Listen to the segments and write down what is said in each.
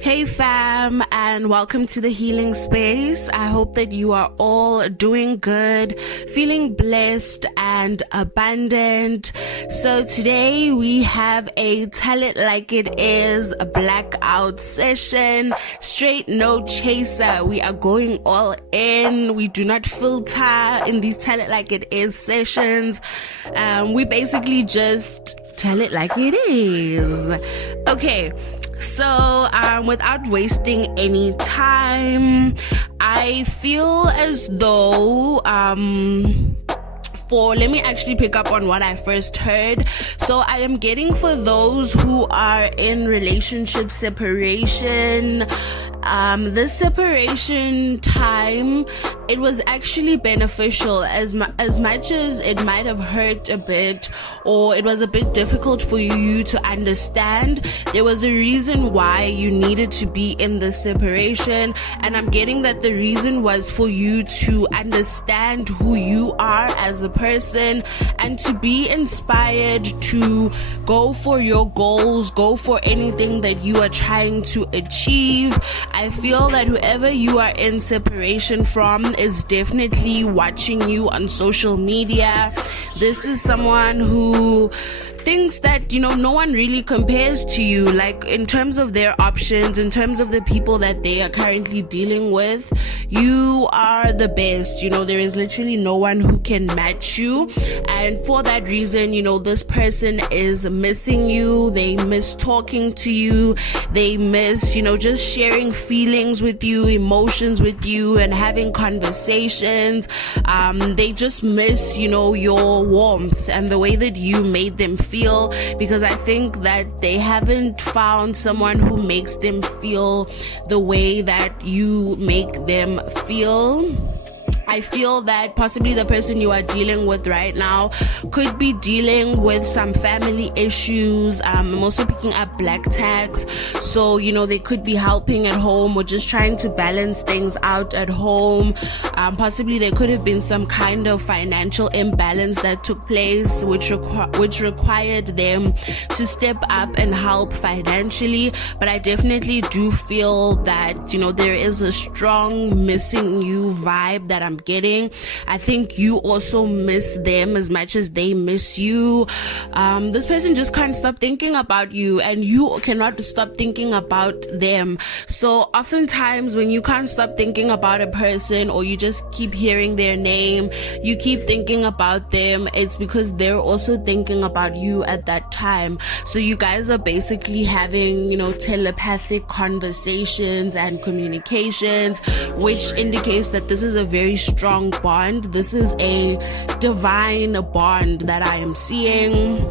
Hey fam, and welcome to the healing space. I hope that you are all doing good, feeling blessed and abundant. So today we have a Tell It Like It Is a blackout session, straight no chaser. We are going all in. We do not filter in these Tell It Like It Is sessions. We basically just tell it like it is. Okay. So, without wasting any time, I feel as though, let me actually pick up on what I first heard. So I am getting for those who are in relationship separation, this separation time, it was actually beneficial as much as it might have hurt a bit or it was a bit difficult for you to understand. There was a reason why you needed to be in the separation, and I'm getting that the reason was for you to understand who you are as a person and to be inspired to go for your goals, go for anything that you are trying to achieve. I feel that whoever you are in separation from is definitely watching you on social media. This is someone who thinks that, no one really compares to you, like in terms of their options, in terms of the people that they are currently dealing with. You are the best. There is literally no one who can match you, and for that reason, this person is missing you. They miss talking to you. They miss, just sharing feelings with you, emotions with you, and having conversations. They just miss, your warmth and the way that you made them feel, because I think that they haven't found someone who makes them feel the way that you make them feel. I feel that possibly the person you are dealing with right now could be dealing with some family issues. I'm also picking up black tags. So, they could be helping at home or just trying to balance things out at home. Possibly there could have been some kind of financial imbalance that took place, which required them to step up and help financially. But I definitely do feel that, there is a strong missing you vibe that I'm getting. I think you also miss them as much as they miss you. This person just can't stop thinking about you, and you cannot stop thinking about them. So oftentimes when you can't stop thinking about a person, or you just keep hearing their name, you keep thinking about them, it's because they're also thinking about you at that time. So you guys are basically having, telepathic conversations and communications, which indicates that this is a very strong bond. This is a divine bond that I am seeing.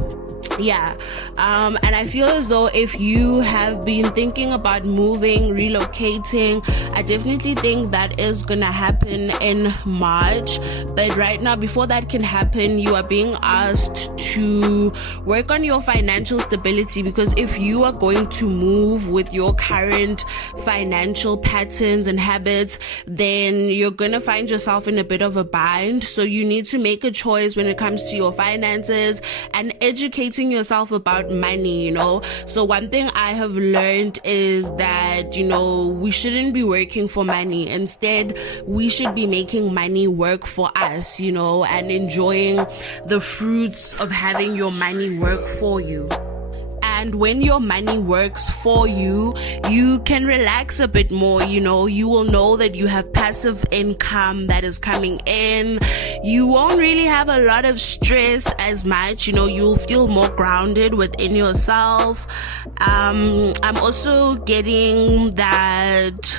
And I feel as though if you have been thinking about moving, relocating, I definitely think that is gonna happen in March. But right now, before that can happen, you are being asked to work on your financial stability, because if you are going to move with your current financial patterns and habits, then you're gonna find yourself in a bit of a bind. So you need to make a choice when it comes to your finances and educating yourself about money. So one thing I have learned is that we shouldn't be working for money. Instead, we should be making money work for us, and enjoying the fruits of having your money work for you. And when your money works for you, you can relax a bit more. You will know that you have passive income that is coming in. You won't really have a lot of stress as much. You'll feel more grounded within yourself. I'm also getting that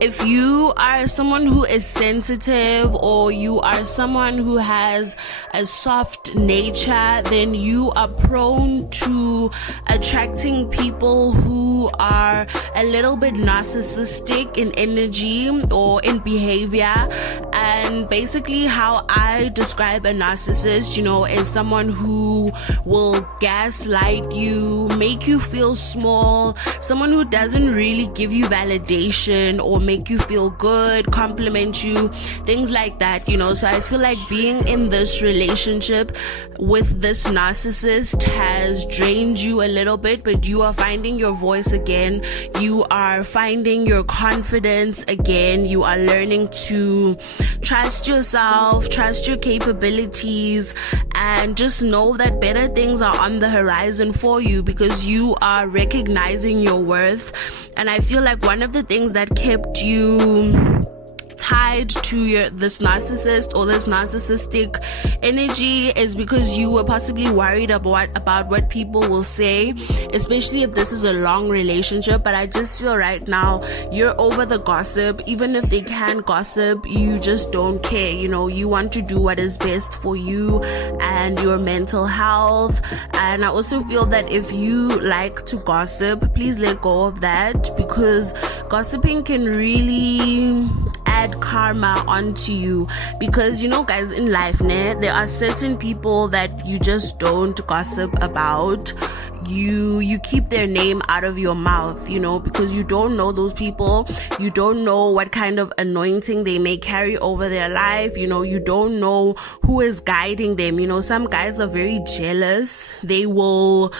if you are someone who is sensitive, or you are someone who has a soft nature, then you are prone to attracting people who are a little bit narcissistic in energy or in behavior. And basically how I describe a narcissist, is someone who will gaslight you, make you feel small, someone who doesn't really give you validation or make you feel good, compliment you, things like that, So I feel like being in this relationship with this narcissist has drained you a little bit, but you are finding your voice again. You are finding your confidence again. You are learning to trust yourself, trust your capabilities, and just know that better things are on the horizon for you because you are recognizing your worth. And I feel like one of the things that kept you tied to this narcissist or this narcissistic energy is because you were possibly worried about what people will say, especially if this is a long relationship. But I just feel right now you're over the gossip. Even if they can gossip, you just don't care. You want to do what is best for you and your mental health. And I also feel that if you like to gossip, please let go of that, because gossiping can really add karma onto you. Because guys, in life there are certain people that you just don't gossip about. You keep their name out of your mouth, because you don't know those people. You don't know what kind of anointing they may carry over their life. You don't know who is guiding them. Some guys are very jealous. They will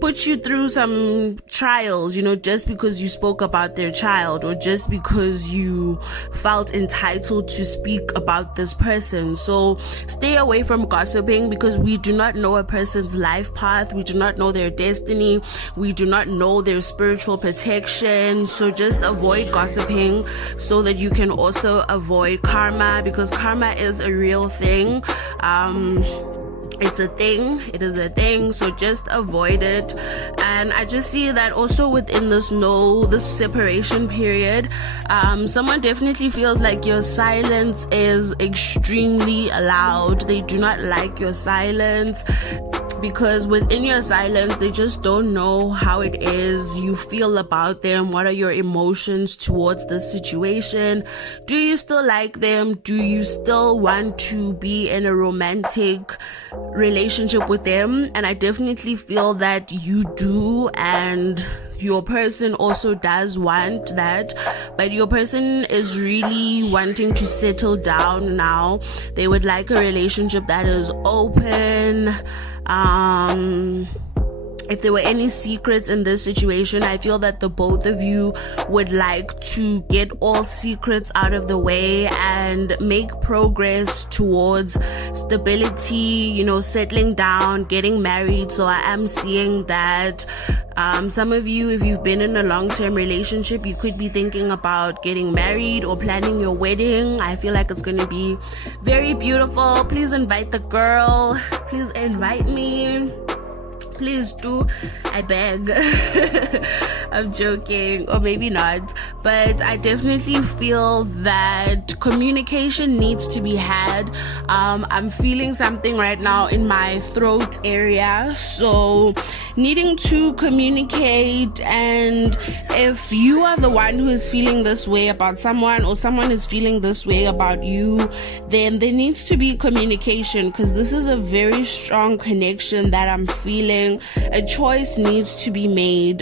put you through some trials, just because you spoke about their child or just because you felt entitled to speak about this person. So stay away from gossiping, because we do not know a person's life path. We do not know their destiny. We do not know their spiritual protection. So just avoid gossiping so that you can also avoid karma, because karma is a real thing. It's a thing. It is a thing. So just avoid it. And I just see that also within this separation period, someone definitely feels like your silence is extremely loud. They do not like your silence, because within your silence, they just don't know how it is you feel about them. What are your emotions towards the situation? Do you still like them? Do you still want to be in a romantic relationship with them? And I definitely feel that you do, and your person also does want that, but your person is really wanting to settle down now. They would like a relationship that is open. If there were any secrets in this situation, I feel that the both of you would like to get all secrets out of the way and make progress towards stability, settling down, getting married. So I am seeing that some of you, if you've been in a long-term relationship, you could be thinking about getting married or planning your wedding. I feel like it's going to be very beautiful. Please invite the girl. Please invite me. Please do, I beg. I'm joking, or maybe not, but I definitely feel that communication needs to be had. I'm feeling something right now in my throat area, so needing to communicate. And if you are the one who is feeling this way about someone, or someone is feeling this way about you, then there needs to be communication, because this is a very strong connection that I'm feeling. A choice needs to be made.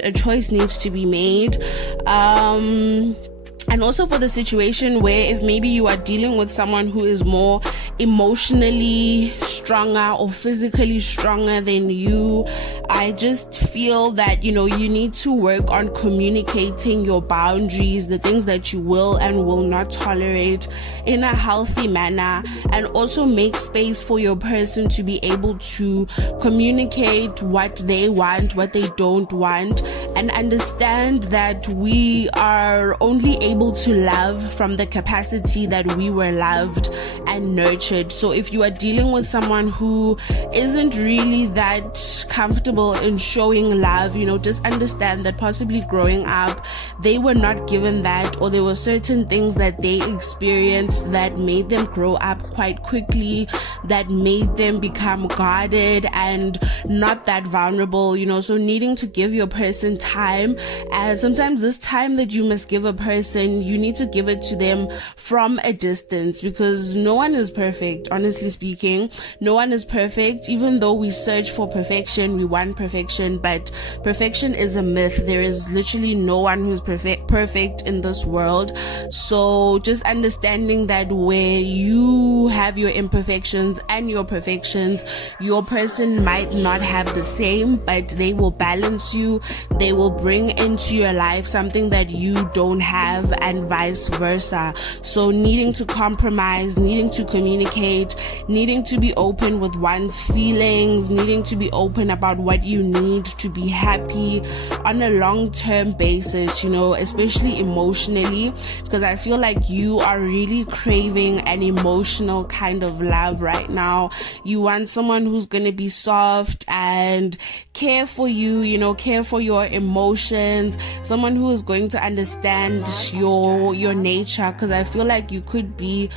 And also for the situation where if maybe you are dealing with someone who is more emotionally stronger or physically stronger than you, I just feel that, you need to work on communicating your boundaries, the things that you will and will not tolerate in a healthy manner, and also make space for your person to be able to communicate what they want, what they don't want, and understand that we are only able able to love from the capacity that we were loved and nurtured. So if you are dealing with someone who isn't really that comfortable in showing love, just understand that possibly growing up, they were not given that, or there were certain things that they experienced that made them grow up quite quickly, that made them become guarded and not that vulnerable, so needing to give your person time. And sometimes this time that you must give a person, you need to give it to them from a distance, because no one is perfect. Honestly speaking, no one is perfect. Even though we search for perfection, we want perfection, but perfection is a myth. There is literally no one who's perfect in this world. So just understanding that where you have your imperfections and your perfections, your person might not have the same, but they will balance you. They will bring into your life something that you don't have, and vice versa. So needing to compromise, needing to communicate, needing to be open with one's feelings, needing to be open about what you need to be happy on a long-term basis, especially emotionally, because I feel like you are really craving an emotional kind of love right now. You want someone who's going to be soft and care for you, care for your emotions, someone who is going to understand your nature, because I feel like you could be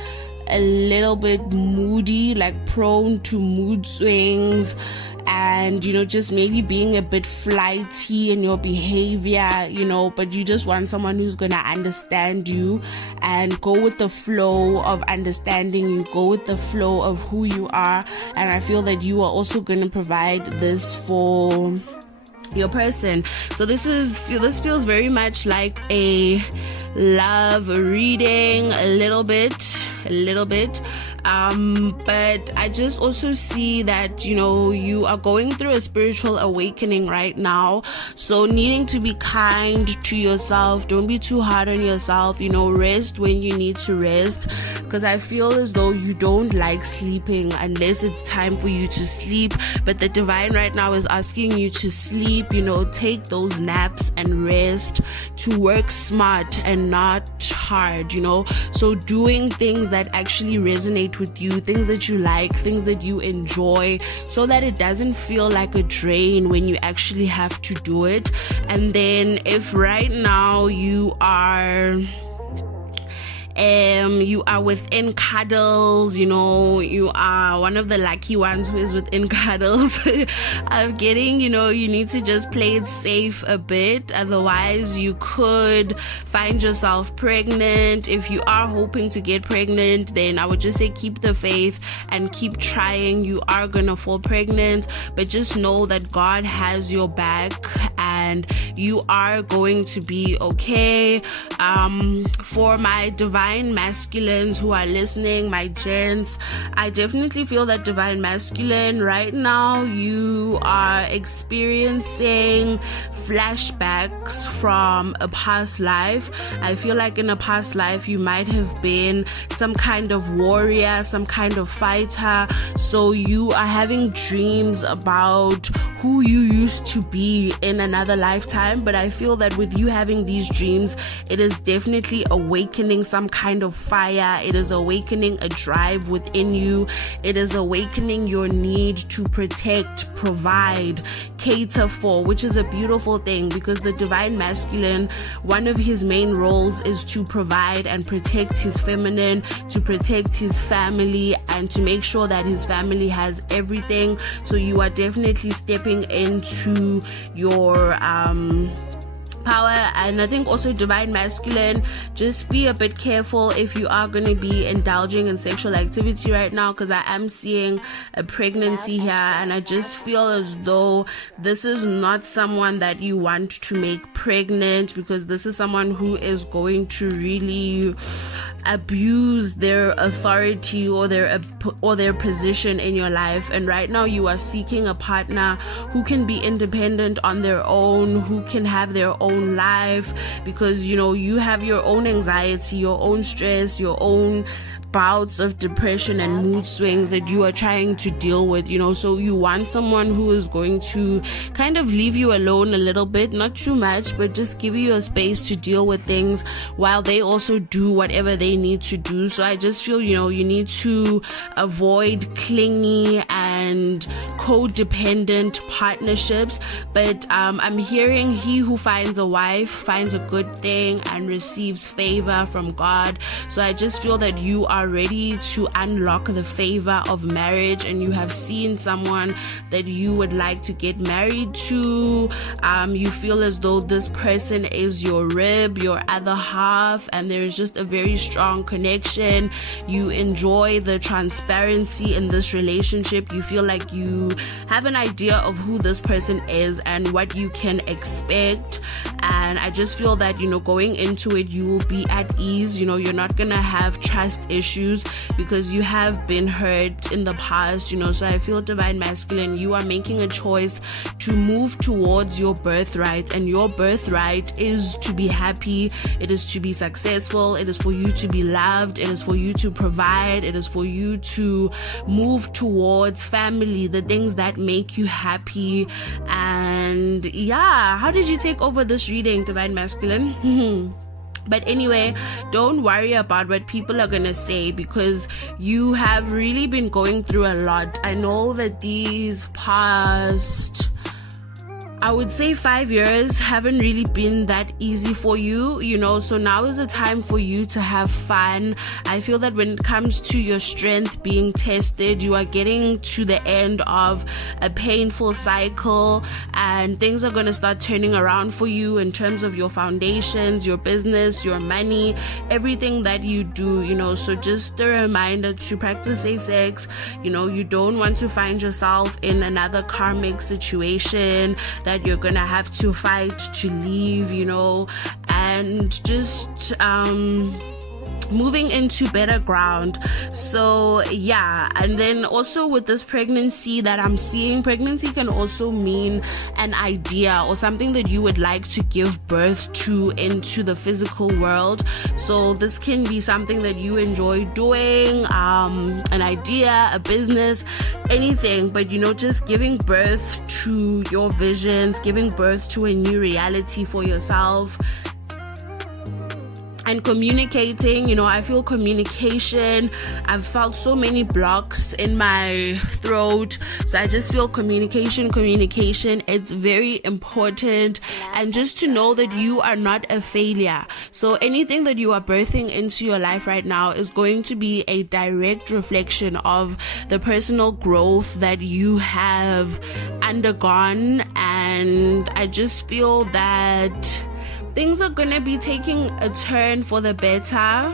a little bit moody, like prone to mood swings, and just maybe being a bit flighty in your behavior, but you just want someone who's gonna understand you and go with the flow of understanding you, go with the flow of who you are. And I feel that you are also gonna provide this for your person. So this feels very much like a love reading, a little bit, but I just also see that you are going through a spiritual awakening right now, so needing to be kind to yourself. Don't be too hard on yourself. Rest when you need to rest, because I feel as though you don't like sleeping unless it's time for you to sleep, but the divine right now is asking you to sleep. Take those naps and rest, to work smart and not hard. So doing things that actually resonate with you, things that you like, things that you enjoy, so that it doesn't feel like a drain when you actually have to do it. And then if right now you are within cuddles, you are one of the lucky ones who is within cuddles. I'm getting, you need to just play it safe a bit. Otherwise, you could find yourself pregnant. If you are hoping to get pregnant, then I would just say keep the faith and keep trying. You are gonna fall pregnant, but just know that God has your back and you are going to be okay. For my divine masculines who are listening, my gents, I definitely feel that divine masculine right now, you are experiencing flashbacks from a past life. I feel like in a past life you might have been some kind of warrior, some kind of fighter, so you are having dreams about who you used to be in another lifetime. But I feel that with you having these dreams, it is definitely awakening some kind of fire. It is awakening a drive within you. It is awakening your need to protect, provide, cater for, which is a beautiful thing, because the divine masculine, one of his main roles is to provide and protect his feminine, to protect his family, and to make sure that his family has everything. So you are definitely stepping into your power. And I think also divine masculine, just be a bit careful if you are going to be indulging in sexual activity right now, because I am seeing a pregnancy here, and I just feel as though this is not someone that you want to make pregnant, because this is someone who is going to really abuse their authority or their position in your life. And right now you are seeking a partner who can be independent on their own, who can have their own life, because you have your own anxiety, your own stress, your own bouts of depression and mood swings that you are trying to deal with, so you want someone who is going to kind of leave you alone a little bit, not too much, but just give you a space to deal with things while they also do whatever they need to do. So I just feel, you need to avoid clingy and codependent partnerships. But I'm hearing he who finds a wife finds a good thing and receives favor from God. So I just feel that you are ready to unlock the favor of marriage, and you have seen someone that you would like to get married to. You feel as though this person is your rib, your other half, and there is just a very strong connection. You enjoy the transparency in this relationship. You feel like you have an idea of who this person is and what you can expect. And I just feel that, going into it, you will be at ease. You're not gonna have trust issues because you have been hurt in the past, so I feel, Divine Masculine, you are making a choice to move towards your birthright, and your birthright is to be happy, it is to be successful, it is for you to be loved, it is for you to provide, it is for you to move towards family, the things that make you happy. And yeah, how did you take over this reading, Divine Masculine? But anyway, don't worry about what people are gonna say, because you have really been going through a lot. I know that these past, I would say 5 years haven't really been that easy for you, so now is the time for you to have fun. I feel that when it comes to your strength being tested, you are getting to the end of a painful cycle, and things are going to start turning around for you in terms of your foundations, your business, your money, everything that you do, so just a reminder to practice safe sex. You don't want to find yourself in another karmic situation that you're gonna have to fight to leave, and just moving into better ground. So yeah, and then also with this pregnancy that I'm seeing, pregnancy can also mean an idea or something that you would like to give birth to into the physical world. So this can be something that you enjoy doing, an idea, a business, anything, but just giving birth to your visions, giving birth to a new reality for yourself. And communicating, I feel communication. I've felt so many blocks in my throat. So I just feel communication. It's very important. And just to know that you are not a failure. So anything that you are birthing into your life right now is going to be a direct reflection of the personal growth that you have undergone. And I just feel that things are gonna be taking a turn for the better.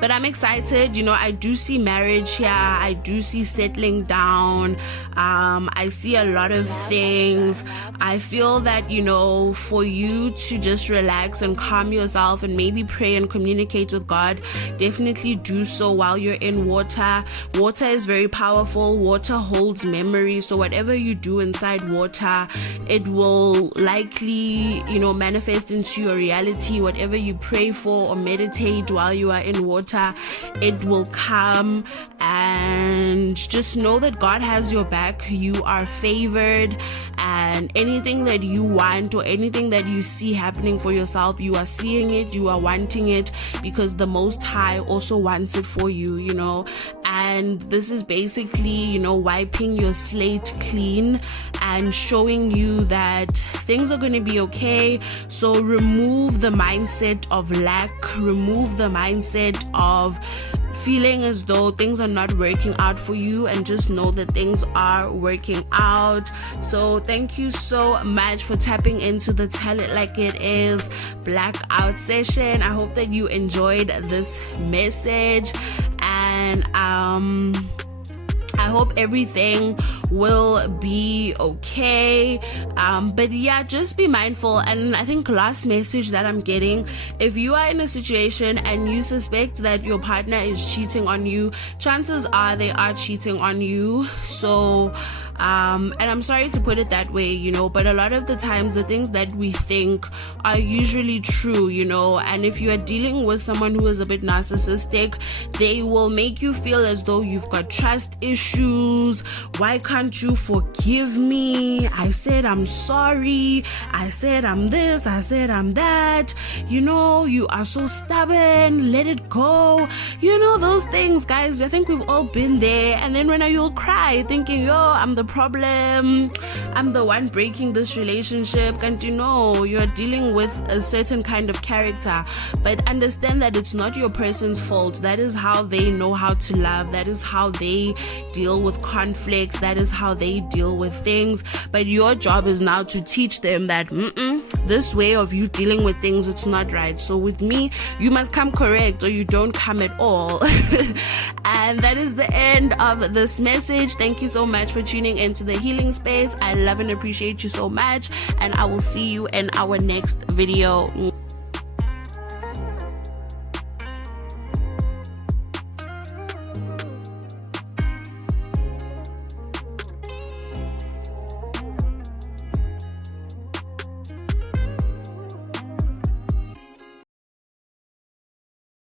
But I'm excited, I do see marriage here. I do see settling down. I see a lot of things. I feel that, for you to just relax and calm yourself and maybe pray and communicate with God, definitely do so while you're in water. Water is very powerful. Water holds memory. So whatever you do inside water, it will likely, manifest into your reality. Whatever you pray for or meditate while you are in water, it will come. And just know that God has your back. You are favored, and anything that you want or anything that you see happening for yourself, you are seeing it, you are wanting it, because the Most High also wants it for you, and this is basically, wiping your slate clean and showing you that things are going to be okay. So remove the mindset of lack, remove the mindset of feeling as though things are not working out for you, and just know that things are working out. So thank you so much for tapping into the Tell It Like It Is blackout session. I hope that you enjoyed this message, and I hope everything will be okay. But yeah, just be mindful. And I think last message that I'm getting, if you are in a situation and you suspect that your partner is cheating on you, chances are they are cheating on you. So And I'm sorry to put it that way, you know, but a lot of the times the things that we think are usually true, you know. And if you are dealing with someone who is a bit narcissistic, they will make you feel as though you've got trust issues. Why can't you forgive me? I said I'm sorry. I said I'm this. I said I'm that. You know, you are so stubborn. Let it go. You know, those things, guys. I think we've all been there. And then when you'll cry thinking, yo, I'm the problem. I'm the one breaking this relationship. And you know, you're dealing with a certain kind of character. But understand that it's not your person's fault. That is how they know how to love. That is how they deal with conflicts. That is how they deal with things. But your job is now to teach them that this way of you dealing with things, it's not right. So with me, you must come correct or you don't come at all. And that is the end of this message. Thank you so much for tuning into the healing space. I love and appreciate you so much, and I will see you in our next video.